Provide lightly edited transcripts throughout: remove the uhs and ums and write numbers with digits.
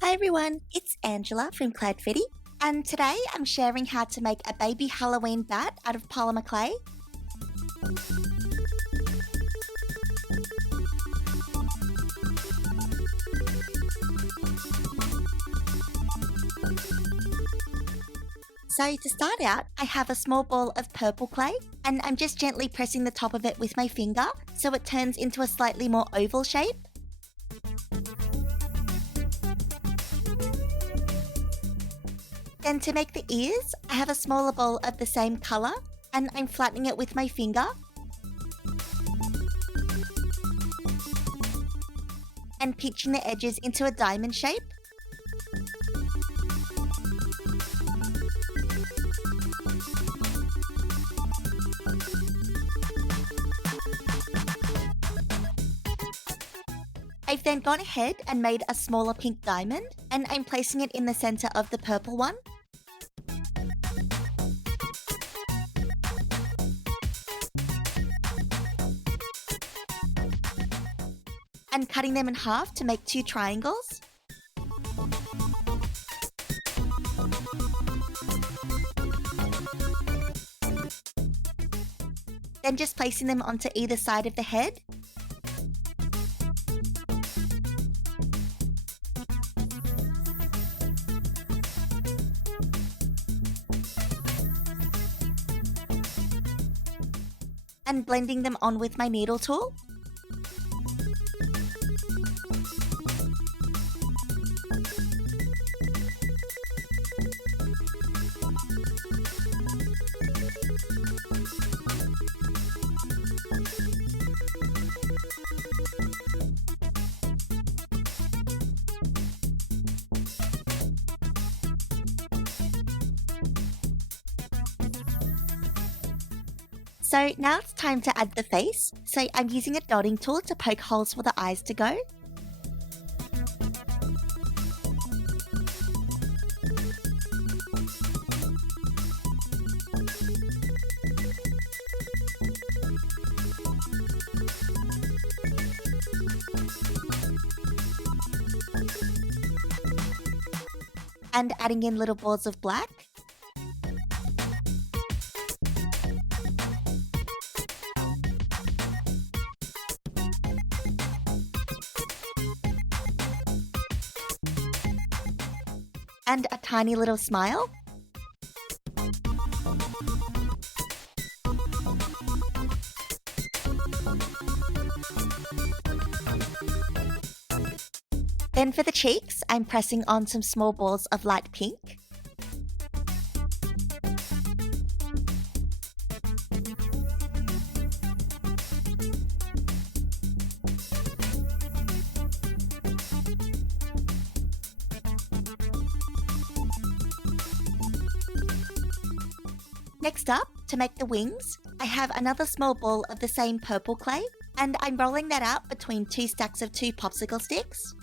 Hi everyone, it's Angela from Cloudfetti, and today I'm sharing how to make a baby Halloween bat out of polymer clay. So to start out, I have a small ball of purple clay, and I'm just gently pressing the top of it with my finger so it turns into a slightly more oval shape. Then to make the ears, I have a smaller ball of the same colour, and I'm flattening it with my finger. And pinching the edges into a diamond shape. I've then gone ahead and made a smaller pink diamond, and I'm placing it in the centre of the purple one. And cutting them in half to make two triangles. Then just placing them onto either side of the head. And blending them on with my needle tool. So now it's time to add the face, so I'm using a dotting tool to poke holes for the eyes to go. And adding in little balls of black. And a tiny little smile. Then for the cheeks, I'm pressing on some small balls of light pink. Next up, to make the wings, I have another small ball of the same purple clay, and I'm rolling that out between two stacks of 2 popsicle sticks.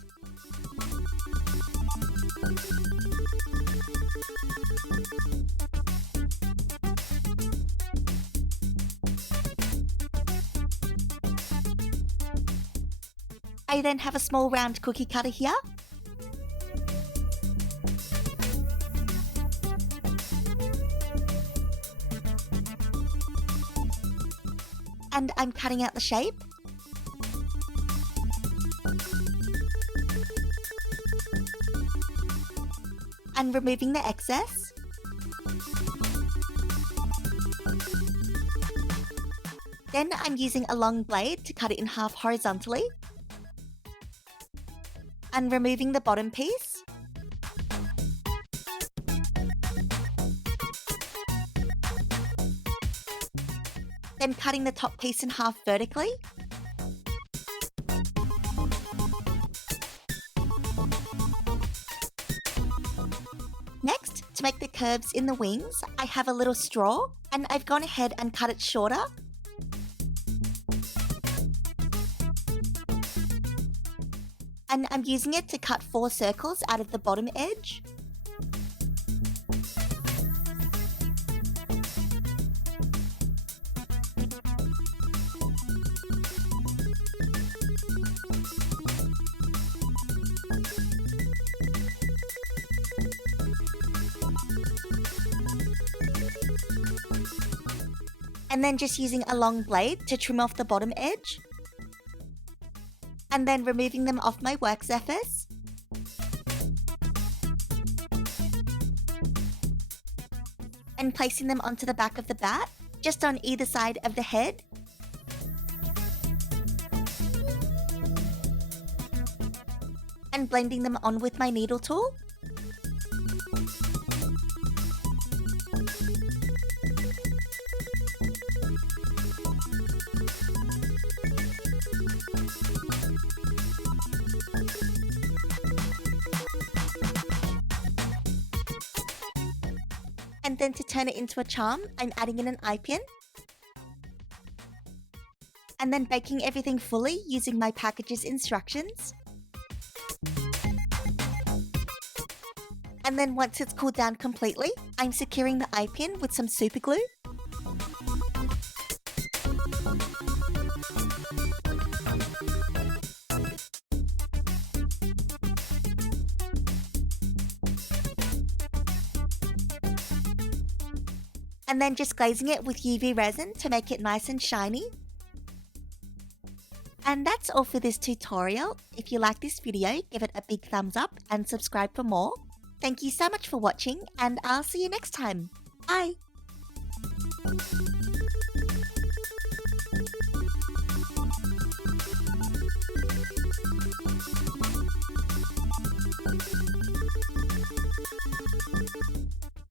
I then have a small round cookie cutter here. And I'm cutting out the shape. And removing the excess. Then I'm using a long blade to cut it in half horizontally. And removing the bottom piece. Then cutting the top piece in half vertically. Next, to make the curves in the wings, I have a little straw, and I've gone ahead and cut it shorter. And I'm using it to cut 4 circles out of the bottom edge. And then just using a long blade to trim off the bottom edge. And then removing them off my work surface. And placing them onto the back of the bat, just on either side of the head. And blending them on with my needle tool. And then to turn it into a charm, I'm adding in an eye pin. And then baking everything fully using my package's instructions. And then once it's cooled down completely, I'm securing the eye pin with some Superglue. And then just glazing it with UV resin to make it nice and shiny. And that's all for this tutorial. If you like this video, give it a big thumbs up and subscribe for more. Thank you so much for watching, and I'll see you next time. Bye!